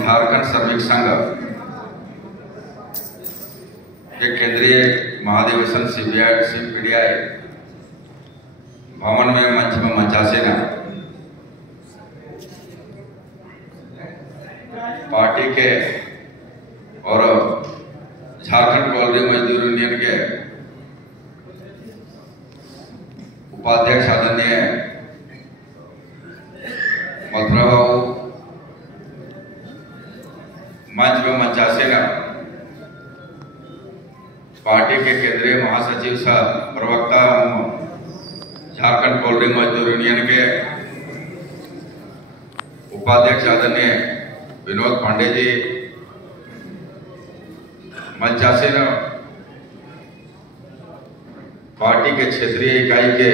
झारखंड श्रमिक संघ के केंद्रीय महाधिवेशन CPDI भवन में मंच में मंचासेना पार्टी के और झारखंड कॉलोनी मजदूर यूनियन के उपाध्यक्ष आदरणीय मथुरा बाबू, मंच में मंचासेना पार्टी के केंद्रीय महासचिव सह प्रवक्ता झारखंड कॉलोनी मजदूर यूनियन के उपाध्यक्ष आदरणीय विनोद पांडे जी, मंचासेना पार्टी के क्षेत्रीय इकाई के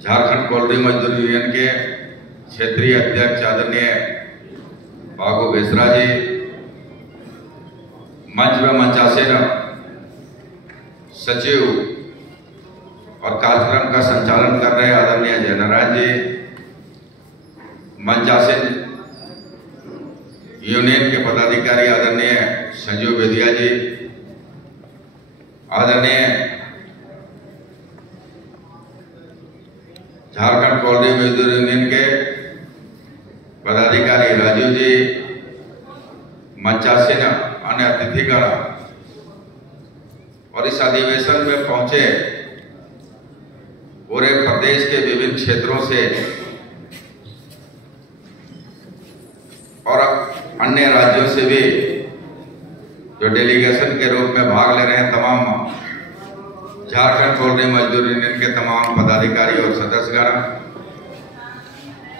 झारखंड कॉलोनी मजदूर यूनियन के क्षेत्रीय अध्यक्ष आदरणीय बागो बेसरा जी, मंच में मंचासेना सचिव और कार्यक्रम का संचालन कर रहे आदरणीय जयनारायण जी, मंचासेन यूनियन के पदाधिकारी आदरणीय संजीव बेदिया जी, आदरणीय झारखंड कॉलोनी मजदूर यूनियन के पदाधिकारी राजीव जी, मंचासेना अन्य अतिथिगण और इस अधिवेशन में पहुंचे पूरे प्रदेश के विभिन्न क्षेत्रों से और अन्य राज्यों से भी जो डेलीगेशन के रूप में भाग ले रहे हैं तमाम झारखंड कॉलोनी मजदूर यूनियन के तमाम पदाधिकारी और सदस्यगण,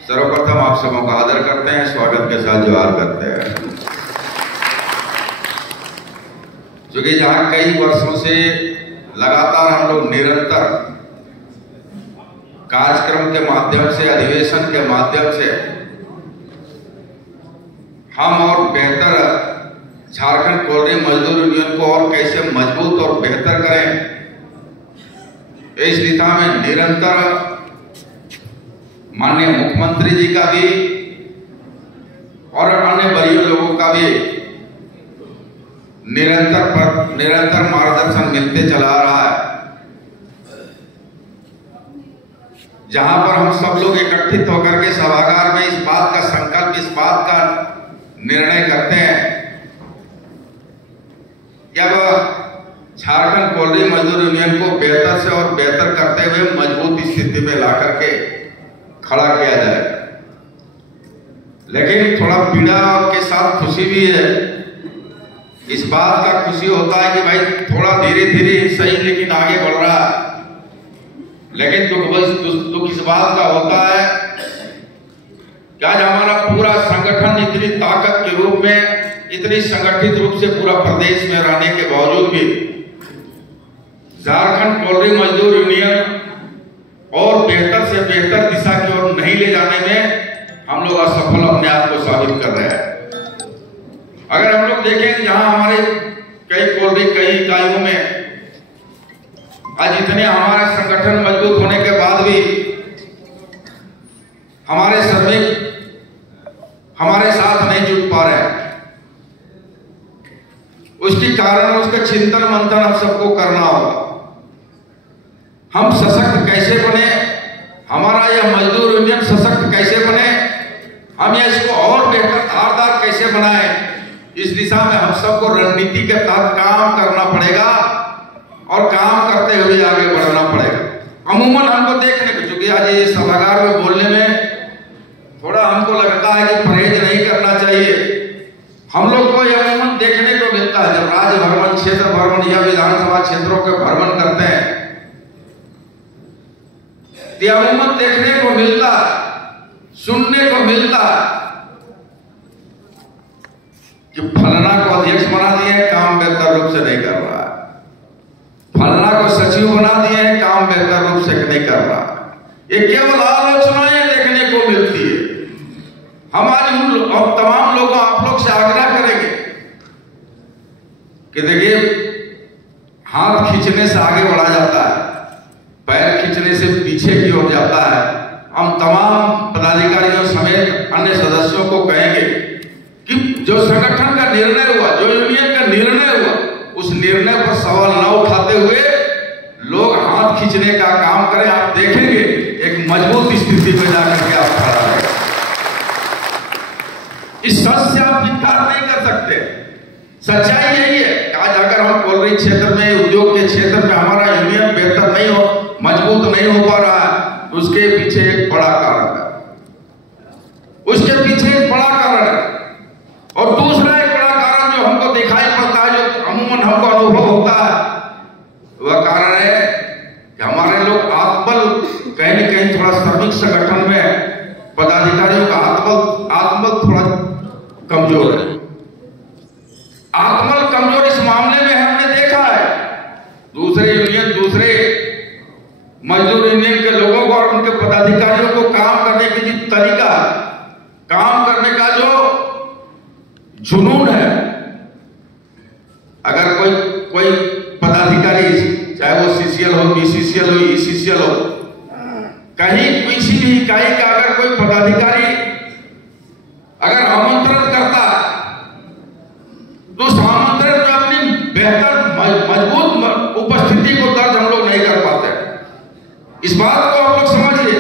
सर्वप्रथम आप सबों का आदर करते हैं, स्वागत के साथ जोहार करते हैं। क्योंकि जहां कई वर्षों से लगातार हम लोग निरंतर कार्यक्रम के माध्यम से, अधिवेशन के माध्यम से हम और बेहतर झारखंड कॉलोनी मजदूर यूनियन को और कैसे मजबूत और बेहतर करें, इस दिशा में निरंतर माननीय मुख्यमंत्री जी का भी और अन्य वरीय लोगों का भी निरंतर मार्गदर्शन मिलते चला रहा है। जहां पर हम सब लोग इकट्ठित होकर के सभागार में इस बात का संकल्प, इस बात का निर्णय करते हैं कि अब झारखंड कॉलोनी मजदूर यूनियन को बेहतर से और बेहतर करते हुए मजबूत स्थिति में ला करके खड़ा किया जाए। लेकिन थोड़ा पीड़ा के साथ खुशी भी है। इस बात का खुशी होता है कि भाई थोड़ा धीरे धीरे सही लेकिन आगे बढ़ रहा है। लेकिन दुख इस बात का होता है कि आज हमारा पूरा संगठन इतनी ताकत के रूप में, इतनी संगठित रूप से पूरा प्रदेश में रहने के बावजूद भी झारखंड कॉलोनी मजदूर यूनियन और बेहतर से बेहतर दिशा की ओर नहीं ले जाने में हम लोग असफल अपने आप को साबित कर रहे हैं। अगर हम लोग देखें जहां हमारे कई कॉलोनी, कई इकाइयों में आज इतने हमारा संगठन मजबूत होने के बाद भी हमारे श्रमिक हमारे साथ नहीं जुट पा रहे हैं, उसके कारण उसका चिंतन मंथन हम सबको करना होगा। हम सशक्त कैसे बने, हमारा यह मजदूर यूनियन सशक्त कैसे बने, हम यह इसको और बेहतर धारदार कैसे बनाए, इस दिशा में हम सबको रणनीति के तहत काम करना पड़ेगा और काम करते हुए आगे बढ़ना पड़ेगा। अमूमन हमको देखने को, चूंकि आज ये सभागार में बोलने में थोड़ा हमको लगता है कि परहेज नहीं करना चाहिए। हम लोग को यह अमूमन देखने को मिलता है जब राज्य भ्रमण, क्षेत्र भ्रमण या विधानसभा क्षेत्रों के भ्रमण करते हैं, तो अमूमन देखने को मिलता, सुनने को मिलता कि फलना को अध्यक्ष बना दिए, काम बेहतर रूप से नहीं कर रहा है, फलना को सचिव बना दिए, काम बेहतर रूप से नहीं कर रहा है। ये केवल आलोचनाएं देखने को मिलती है। हम आज उन तमाम लोगों, आप लोग से आग्रह करेंगे कि देखिए, हाथ खींचने से आगे बढ़ा जाता है, पैर खींचने से पीछे की ओर जाता है। हम तमाम पदाधिकारियों समेत अन्य सदस्यों को कहेंगे कि जो संगठन का निर्णय हुआ, जो यूनियन का निर्णय हुआ, उस निर्णय पर सवाल न उठाते हुए लोग हाथ खींचने का काम करें, आप देखेंगे एक मजबूत स्थिति में जाकर के आप खड़ा रहेंगे। इस सच से आप इनकार नहीं कर सकते। सच्चाई यही है कि आज अगर हम कोलरी क्षेत्र में, उद्योग के क्षेत्र में हमारा यूनियन बेहतर नहीं हो, मजबूत नहीं हो पा रहा है, तो उसके पीछे एक बड़ा कारण है। उसके पीछे एक बड़ा कारण है। और दूसरा एक बड़ा कारण जो हमको दिखाई पड़ता है, जो अमूमन हमको अनुभव होता है, वह कारण है कि हमारे लोग आत्मबल कहीं न कहीं थोड़ा श्रमिक संगठन में पदाधिकारियों का आत्मबल थोड़ा कमजोर है। आत्मबल कमजोर इस मामले में हमने देखा है। दूसरे यूनियन, दूसरे मजदूर यूनियन के लोगों को और उनके पदाधिकारियों को काम करने की जो तरीका, काम करने का जो जुनून है, अगर कोई पदाधिकारी, चाहे वो सीसीएल हो, बीसीसीएल हो, ईसीसीएल हो, कहीं किसी भी इकाई का अगर कोई पदाधिकारी अगर आमंत्रण करता है, तो उस आमंत्रण में अपनी बेहतर मजबूत उपस्थिति को दर्ज हम लोग नहीं कर पाते। इस बात को आप लोग समझिए,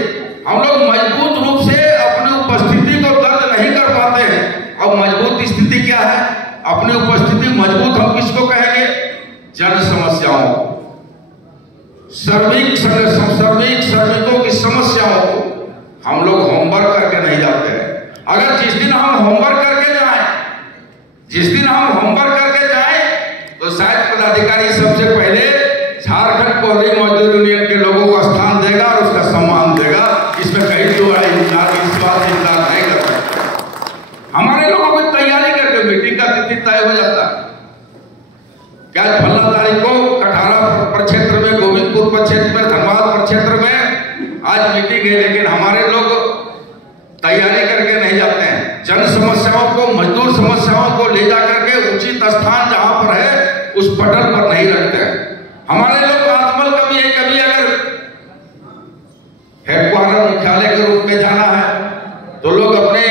हम लोग मजबूत रूप से अपनी उपस्थिति को दर्ज नहीं कर पाते हैं। अब मजबूत स्थिति क्या है? अपनी उपस्थिति मजबूत हम किसको कहेंगे? जन समस्याओं, श्रमिकों की समस्याओं को हम लोग होमवर्क करके नहीं जाते हैं। अगर जिस दिन हम होमवर्क करके जाएं, तो शायद पदाधिकारी सबसे पहले झारखंड कोलरी मजदूर यूनियन के लोगों को स्थान देगा और उसका सम्मान देगा। इसमें कहीं जो है इस बात नहीं कर सकते। हमारे लोगों को तैयारी करके मीटिंग का तिथि तय हो जाता है। क्या 15 तारीख को कठारा प्रक्षेत्र में, गोविंदपुर प्रक्षेत्र में, धनबाद प्रक्षेत्र में आज मीटिंग है, लेकिन हमारे लोग तैयारी करके नहीं जाते हैं। जन समस्याओं को, मजदूर समस्याओं को ले जाकर के उचित स्थान जहां पर है उस पटल पर नहीं रखते हैं। हमारे लोग आत्मबल कभी अगर हेडक्वार्टर मुख्यालय के रूप में जाना है तो लोग अपने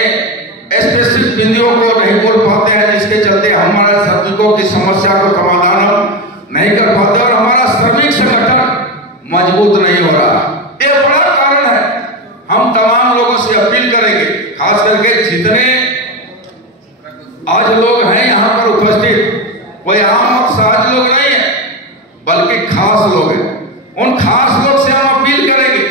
स्पेसिफिक बिंदुओं को नहीं बोल पाते हैं, जिसके चलते हमारे श्रमिकों की समस्या को समाधान नहीं कर पाते और हमारा श्रमिक संगठन मजबूत नहीं हो रहा। ये बड़ा कारण है। हम तमाम लोगों से अपील करेंगे, खास करके जितने आज लोग हैं यहाँ पर उपस्थित, कोई आम और सहज लोग नहीं है, बल्कि खास लोग हैं। उन खास लोग से हम अपील करेंगे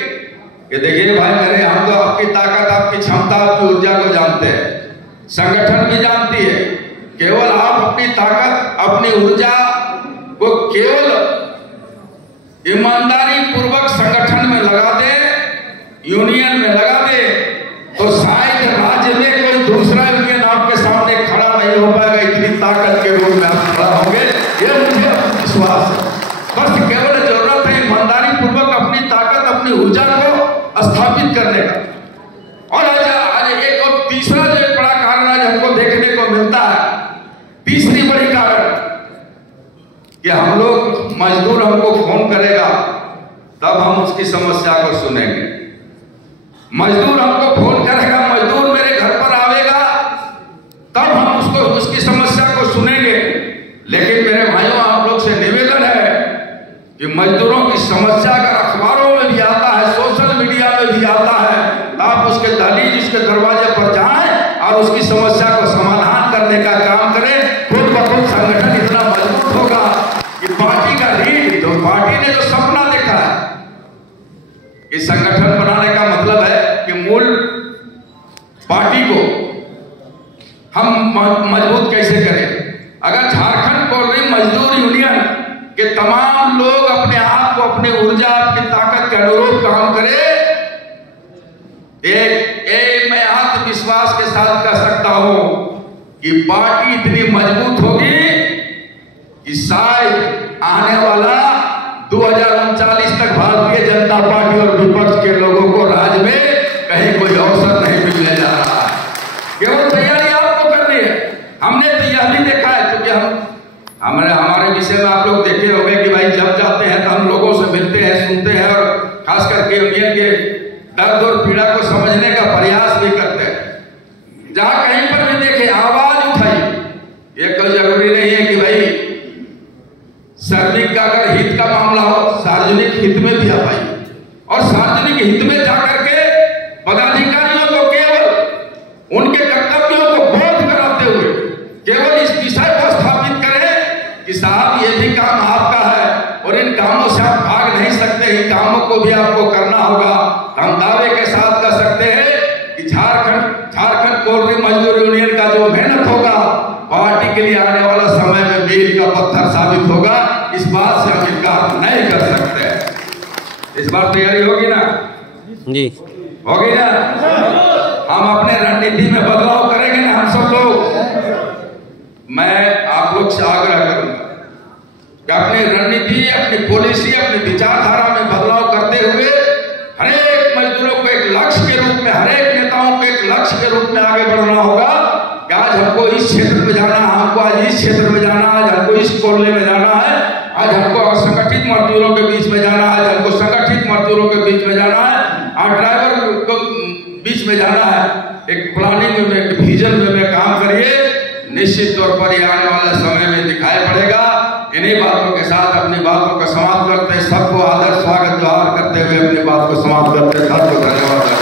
कि देखिए भाई मेरे, हम तो आपकी ताकत, आपकी क्षमता, आपकी ऊर्जा को जानते हैं, संगठन भी जानती है। केवल आप अपनी ताकत, अपनी ऊर्जा को केवल ईमानदारी पूर्वक संगठन में लगा दे, यूनियन में लगा दे, तो शायद राज्य में कोई दूसरा यूनियन आपके सामने खड़ा नहीं हो पाएगा। इतनी ताकत के रूप में आप खड़ा होंगे, ये मुझे विश्वास है। बस केवल जरूरत है ईमानदारी पूर्वक अपनी ताकत, अपनी ऊर्जा को स्थापित करने का। और आज एक और तीसरा जो एक बड़ा कारण आज हमको देखने को मिलता है, तीसरी बड़ी कारण कि हम लोग, मजदूर हमको फोन करेगा तब हम उसकी समस्या को सुनेंगे। मजदूर हमको फोन करेगा, मजदूर मेरे घर पर आवेगा तब हम उसकी समस्या को सुनेंगे। लेकिन मेरे भाइयों, आप लोग से निवेदन है कि मजदूरों की समस्या अगर अखबारों में भी आता है, सोशल मीडिया में भी आता है, तो आप उसके दहलीज, उसके दरवाजे पर जाएं और उसकी समस्या को समाधान करने का काम करें। खुद ब खुद संगठन इतना मजबूत होगा कि पार्टी का रीढ़, जो पार्टी ने जो सपना देखा है कि संगठन बनाने का मतलब है कि मूल पार्टी को हम मजबूत कैसे करें। अगर झारखंड कोलरी मजदूर यूनियन के तमाम लोग अपने आप को, अपनी ऊर्जा, अपनी ताकत के अनुरूप काम करें, मैं आत्मविश्वास के साथ कह सकता हूं कि पार्टी इतनी मजबूत होगी कि शायद आने वाला 2039 तक भारतीय जनता पार्टी और विपक्ष के लोगों को राज्य में कहीं कोई अवसर नहीं मिलने जा रहा है। केवल तैयारी आपको करनी है। हमने तो यह भी देखा है, क्योंकि हमारे विषय में आप लोग देखे होंगे कि भाई जब जाते हैं तो हम लोगों से मिलते हैं, सुनते हैं और खास करके यूनियन के दर्द और पीड़ा को समझने का प्रयास भी करते हैं। जहां कहीं पर भी देखे, आवाज उठाइए, उनके कर्तव्यों को बोध कराते हुए केवल इस विषय को स्थापित करें कि साहब ये भी काम आपका है और इन कामों से आप भाग नहीं सकते, इन कामों को भी आपको करना होगा। हम दावे के साथ कह सकते हैं कि झारखंड कोल मजदूर यूनियन का जो मेहनत होगा पार्टी के लिए आने वाला समय में मील का पत्थर साबित होगा। इस बात से हम इनकार नहीं कर सकते। इस बार तैयारी होगी ना जी, होगी ना? हम अपने रणनीति में बदलाव करेंगे ना हम सब लोग। मैं आप लोग से आग्रह करूंगा कि अपनी रणनीति, अपनी पॉलिसी, अपनी विचारधारा में बदलाव करते हुए हरेक मजदूरों को एक लक्ष्य के रूप में, हरेक नेताओं को एक लक्ष्य के रूप में आगे बढ़ना होगा कि आज हमको इस क्षेत्र में जाना है, हमको आज इस क्षेत्र में जाना है, आज हमको इस कोल्हे में जाना है, आज हमको असंगठित मजदूरों के बीच में जाना है, आज हमको संगठित मजदूरों के बीच में जाना है, आज ड्राइवर को बीच में जाना है। एक प्लानिंग में, एक विजन में काम करिए। निश्चित तौर पर ये आने वाले समय में दिखाई पड़ेगा। इन्हीं बातों के साथ अपनी बातों को समाप्त करते हैं। सबको आदर स्वागत जोहार करते हुए अपनी बात को समाप्त करते हैं। सबको धन्यवाद।